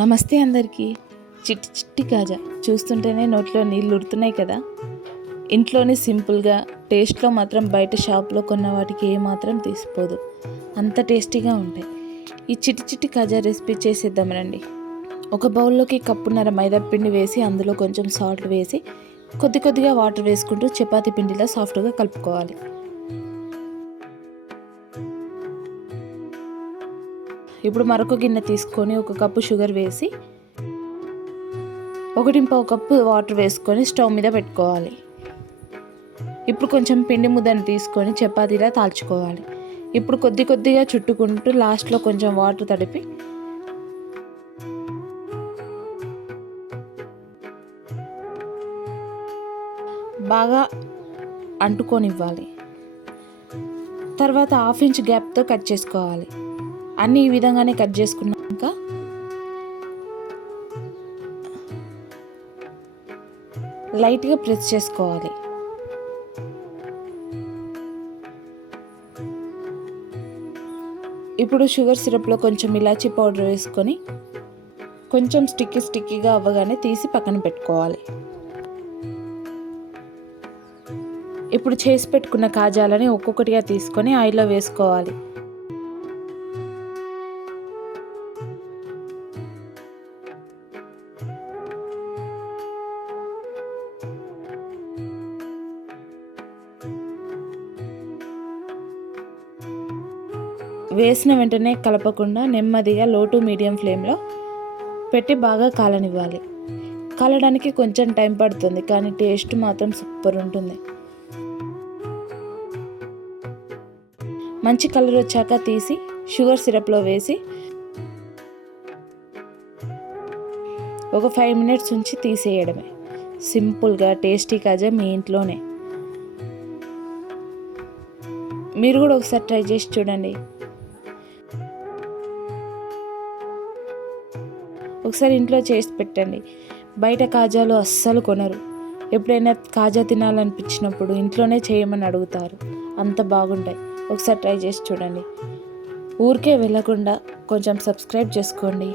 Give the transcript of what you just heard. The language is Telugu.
నమస్తే అందరికీ. చిట్టి చిట్టి కాజా చూస్తుంటేనే నోట్లో నీళ్ళు ఉడుతున్నాయి కదా. ఇంట్లోనే సింపుల్గా, టేస్ట్లో మాత్రం బయట షాప్లో కొన్న వాటికి ఏమాత్రం తీసిపోదు, అంత టేస్టీగా ఉంటాయి. ఈ చిట్టి చిట్టి కాజా రెసిపీ చేసేద్దాం రండి. ఒక బౌల్లోకి కప్పున్నర మైదా పిండి వేసి అందులో కొంచెం సాల్ట్ వేసి కొద్ది కొద్దిగా వాటర్ వేసుకుంటూ చపాతీ పిండిలా సాఫ్ట్గా కలుపుకోవాలి. ఇప్పుడు మరొక గిన్నె తీసుకొని ఒక కప్పు షుగర్ వేసి 1.5 కప్పు వాటర్ వేసుకొని స్టవ్ మీద పెట్టుకోవాలి. ఇప్పుడు కొంచెం పిండి ముద్దను తీసుకొని చపాతీలా తాల్చుకోవాలి. ఇప్పుడు కొద్ది కొద్దిగా చుట్టుకుంటూ లాస్ట్లో కొంచెం వాటర్ తడిపి బాగా అంటుకొనివ్వాలి. తర్వాత 1/2 ఇంచ్ గ్యాప్తో కట్ చేసుకోవాలి. అన్నీ ఈ విధంగానే కట్ చేసుకున్నాక లైట్గా ప్రెస్ చేసుకోవాలి. ఇప్పుడు షుగర్ సిరప్లో కొంచెం ఇలాచీ పౌడర్ వేసుకొని కొంచెం స్టిక్కీగా అవ్వగానే తీసి పక్కన పెట్టుకోవాలి. ఇప్పుడు చేసి పెట్టుకున్న కాజాలని ఒక్కొక్కటిగా తీసుకొని ఆయిల్లో వేసుకోవాలి. వేసిన వెంటనే కలపకుండా నెమ్మదిగా లో టు మీడియం ఫ్లేమ్లో పెట్టి బాగా కాలనివ్వాలి. కాలడానికి కొంచెం టైం పడుతుంది, కానీ టేస్ట్ మాత్రం సూపర్ ఉంటుంది. మంచి కలర్ వచ్చాక తీసి షుగర్ సిరప్లో వేసి ఒక 5 మినిట్స్ ఉంచి తీసేయడమే. సింపుల్గా టేస్టీ కాజా మీ ఇంట్లోనే. మీరు కూడా ఒకసారి ట్రై చేసి చూడండి. ఒకసారి ఇంట్లో చేసి పెట్టండి. బయట కాజాలు అస్సలు కొనరు. ఎప్పుడైనా కాజా తినాలనిపించినప్పుడు ఇంట్లోనే చేయమని అడుగుతారు, అంత బాగుంటాయి. ఒకసారి ట్రై చేసి చూడండి. ఊరికే వెళ్ళకుండా కొంచెం సబ్స్క్రైబ్ చేసుకోండి.